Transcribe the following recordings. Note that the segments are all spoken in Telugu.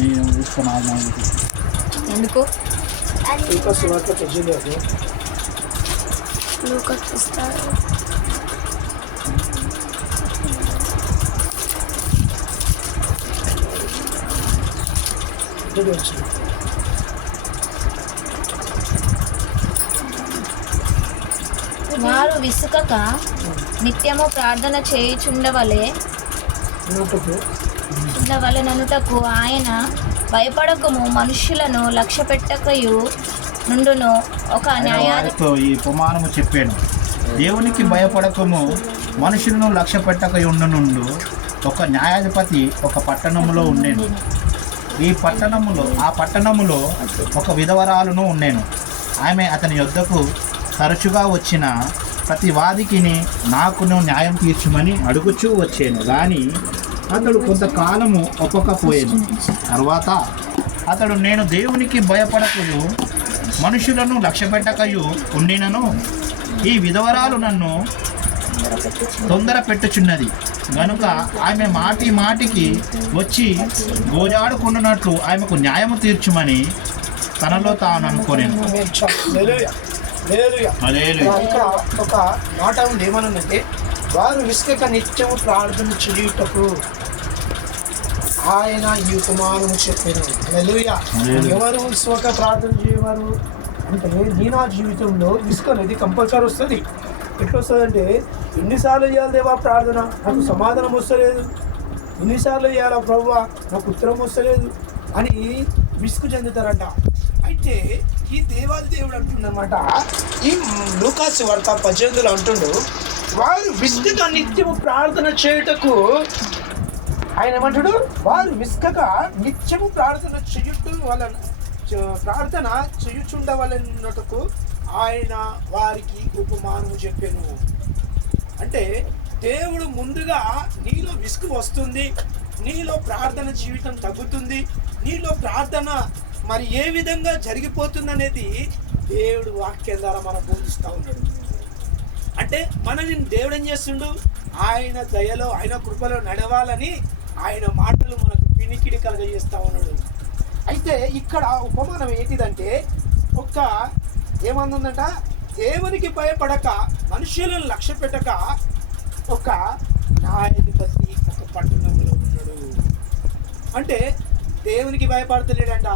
నేను తీసుకున్నాను. ఎందుకు వారు విసుకక నిత్యము ప్రార్థన చేయుచుండవలే ననుటకు ఆయన భయపడకము మనుష్యులను లక్ష్య పెట్టకయు నుండును. ఒక న్యాయాధిపతి ఈ ఉపమానము చెప్పాను, దేవునికి భయపడకము మనుషులను లక్ష్య పెట్టకయుండునుండు. ఒక న్యాయాధిపతి ఒక పట్టణములో ఉండేను. ఆ పట్టణములో ఒక విధవరాలును ఉండేను. ఆమె అతని యొద్దకు తరచుగా వచ్చిన ప్రతి వాదికిని నాకును న్యాయం తీర్చుమని అడుగుచూ వచ్చాను. కానీ అతడు కొంతకాలము ఒప్పకపోయాను. తర్వాత అతడు, నేను దేవునికి భయపడకయు మనుషులను లక్ష్యపెట్టకయు ఉండినను ఈ విధవరాలు నన్ను తొందర పెట్టుచున్నది గనుక ఆమె మాటి మాటికి వచ్చి గోజాడుకుంటున్నట్లు ఆమెకు న్యాయము తీర్చుమని తనలో తాను అనుకోలేను. ఒక మాట ఉంది, ఏమనుందంటే వారు విసుకక నిత్యము ప్రార్థన చేయుటకు ఆయన ఈ ఉపమానము చెప్పారు. హల్లెలూయా. ఎవరు విసుక ప్రార్థన చేయవారు అంటే నా జీవితంలో విసుక అనేది కంపల్సరీ వస్తుంది. ఎట్లా వస్తుందంటే, ఎన్నిసార్లు చేయాలి దేవా ప్రార్థన, నాకు సమాధానం వస్తలేదు, ఎన్నిసార్లు చేయాలా ప్రభువా, నాకు ఉత్తరం వస్తలేదు అని విసుగు చెందుతారంట. అయితే ఈ దేవాది దేవుడు అంటుండనమాట, ఈ లూకాసు వార్త 18 అంటుండు, వారు విసుకక నిత్యము ప్రార్థన చేయుటకు ఆయన ఏమంటాడు, వారు విసుకక నిత్యము ప్రార్థన చేయుచుండవలెనుటకు ఆయన వారికి ఉపమానము చెప్పాను. అంటే దేవుడు ముందుగా నీలో విసుగు వస్తుంది, నీలో ప్రార్థన జీవితం తగ్గుతుంది, నీలో ప్రార్థన మరి ఏ విధంగా జరిగిపోతుంది అనేది దేవుడు వాక్యం ద్వారా మనం బోధిస్తూ ఉన్నాడు. అంటే మనని దేవుడు ఏం చేస్తుండు, ఆయన దయలో ఆయన కృపలో నడవాలని ఆయన మాటలు మనకు పినికిడి కలగజేస్తూ ఉన్నాడు. అయితే ఇక్కడ ఉపమానం ఏంటిదంటే, ఏమందంట, దేవునికి భయపడక మనుషులను లక్ష్య పెట్టక ఒక న్యాయాధిపతి ఒక పట్టణంలో ఉన్నాడు. అంటే దేవునికి భయపడతలేడంట,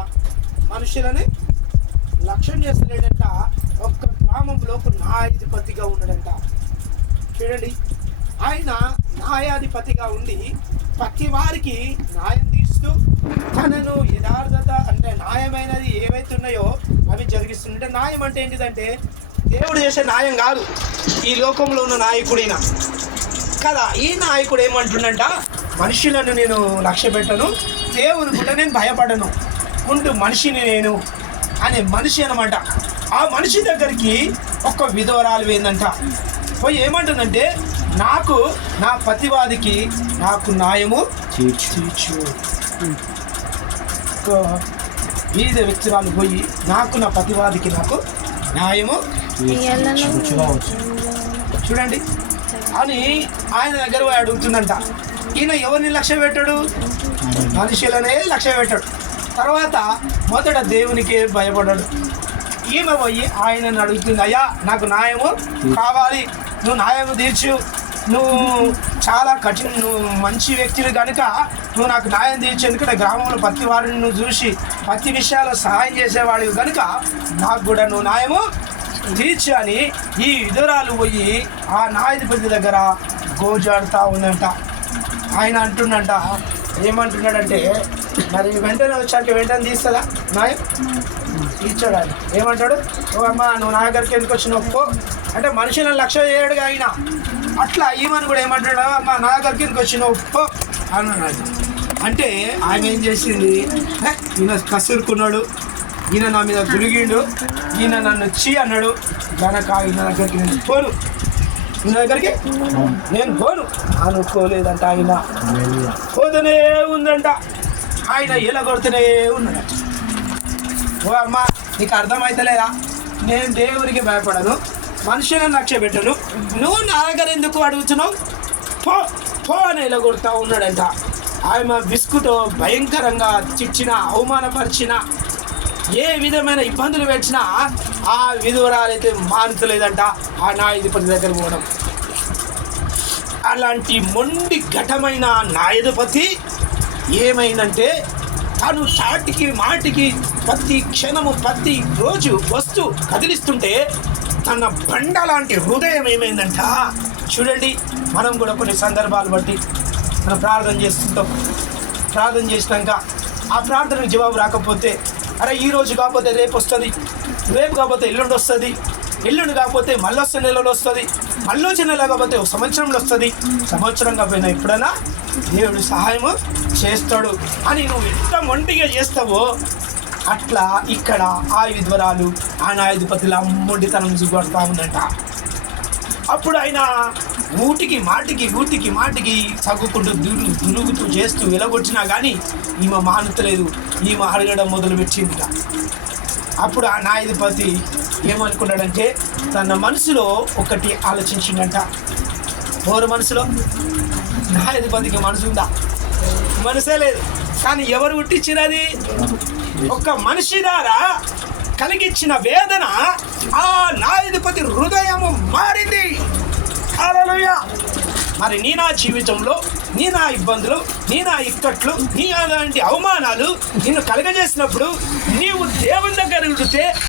మనుషులని లక్ష్యం చేస్తలేడంట, ఒక్క గ్రామంలో ఒక న్యాయాధిపతిగా ఉన్నాడంట. చూడండి, ఆయన న్యాయాధిపతిగా ఉండి ప్రతి వారికి న్యాయం తీస్తూ తనను యథార్థత అంటే న్యాయమైనది ఏవైతే ఉన్నాయో అవి జరిగిస్తుంటే, న్యాయం అంటే ఏంటిదంటే దేవుడు చేసే న్యాయం కాదు, ఈ లోకంలో ఉన్న నాయకుడిన కదా. ఈ నాయకుడు ఏమంటుండంట, మనుషులను నేను లక్ష్య పెట్టను, దేవుని కూడా నేను భయపడను, ముందు మనిషిని నేను అనే మనిషి అనమాట. ఆ మనిషి దగ్గరికి ఒక విధవరాలు పోయిందంట. పోయి ఏమంటుందంటే, నాకు నా ప్రతివాదికి నాకు న్యాయము తీర్చు. వీధ వ్యక్తురాలు పోయి నాకు నా ప్రతివాదికి నాకు న్యాయము చూడండి అని ఆయన దగ్గర పోయి అడుగుతుందంట. ఈయన ఎవరిని లక్ష్య పెట్టాడు, మనుషులనే లక్ష్య పెట్టాడు. తర్వాత మొదట దేవునికి భయపడ్డాడు. ఈమె పోయి ఆయనను అడుగుతుంది, అయ్యా నాకు న్యాయము కావాలి, నువ్వు న్యాయము తీర్చు, నువ్వు చాలా నువ్వు మంచి వ్యక్తివి కనుక నువ్వు నాకు న్యాయం తీర్చేందుకు గ్రామంలో ప్రతి వారిని నువ్వు చూసి ప్రతి విషయాల్లో సహాయం చేసేవాడివి కనుక నాకు కూడా నువ్వు న్యాయము తీర్చు అని ఈ విధురాలు పోయి ఆ న్యాయాధిపతి దగ్గర గోజాడుతూ ఉందంట. ఆయన అంటుండంట, ఏమంటున్నాడంటే, మరి వెంటనే వచ్చాక వెంటనే తీస్తుందా న్యాయం తీర్చాడు. ఆయన ఏమంటాడు, ఓ అమ్మ నువ్వు నా దగ్గరికి ఎందుకు వచ్చిన ఒప్పుకో అంటే మనుషులను లక్ష్య చేయడుగా ఆయన. అట్లా ఈమెను కూడా ఏమంటాడు, అమ్మ నా దగ్గరికి ఎందుకు వచ్చిన ఒప్పుకో అన్నాడు. అంటే ఆయన ఏం చేసింది, ఈయన కసురుకున్నాడు, ఈయన నా మీద తిరిగిండు, ఈయన నన్ను చీ అన్నాడు కనుక ఈయన దగ్గరికి నేను పోను, ఈయన దగ్గరికి నేను పోను అనుకోలేదంట. ఆయన పోతూనే ఉందంట, ఆయన ఇలా కొడుతూనే ఉన్నాడు. ఓ అమ్మ నీకు అర్థమవుతలేదా, నేను దేవునికి భయపడను, మనుషులను లక్ష్య పెట్టను, నువ్వు నా దగ్గర ఎందుకు అడుగుతున్నావు, పో పో అని ఇలా కొడుతూ ఉన్నాడంట. ఆమె విసుగుతో భయంకరంగా చిచ్చిన, అవమానపరిచిన, ఏ విధమైన ఇబ్బందులు పెట్టినా ఆ విధువరాలైతే మానుతలేదంట ఆ న్యాయాధిపతి దగ్గర పోవడం. అలాంటి మొండి ఘటమైన న్యాయాధిపతి ఏమైందంటే తను చాటికి మాటికి ప్రతి క్షణము ప్రతి రోజు వస్తూ కదిలిస్తుంటే తన బండ లాంటి హృదయం ఏమైందంట. చూడండి, మనం కూడా కొన్ని సందర్భాలు బట్టి మనం ప్రార్థన చేస్తుంటాం. ప్రార్థన చేసినాక ఆ ప్రార్థనకు జవాబు రాకపోతే, అరే ఈరోజు కాకపోతే రేపు వస్తుంది, రేపు కాకపోతే ఎల్లుండి వస్తుంది, ఎల్లుండి కాకపోతే మళ్ళీ వస్తే నెలలో వస్తుంది, మళ్ళీ వచ్చే నెల కాకపోతే ఒక సంవత్సరంలో వస్తుంది, సంవత్సరం కాకపోయినా ఎప్పుడైనా దేవుడు సహాయము చేస్తాడు అని నువ్వు ఎంత మొండిగా చేస్తావో అట్లా ఇక్కడ ఆ విధ్వరాలు ఆ న్యాయాధిపతుల మొండితనం చూపడుతూ ఉందంట. అప్పుడు ఆయన ఊటికి మాటికి సగ్గుకుంటూ దురుగుతూ చేస్తూ వెలగొచ్చినా కానీ ఈమె మానుతలేదు. ఈమె అడగడం మొదలుపెట్టిందిట. అప్పుడు ఆ న్యాయాధిపతి ఏమనుకున్నాడంటే తన మనసులో ఒకటి ఆలోచించిందంట. ఎవరు మనసులో? న్యాయాధిపతికి మనసు ఉందా? మనసే లేదు. కానీ ఎవరు పుట్టించినది? అది ఒక మనిషి ద్వారా కలిగించిన వేదన ఆ న్యాయాధిపతి హృదయము మారింది. హల్లెలూయా. మరి నీ నా జీవితంలో నీ నా ఇబ్బందులు, నీ నా ఇక్కట్లు, నీ అలాంటి అవమానాలు నిన్ను కలగజేసినప్పుడు నీవు దేవుని దగ్గర ఉంటే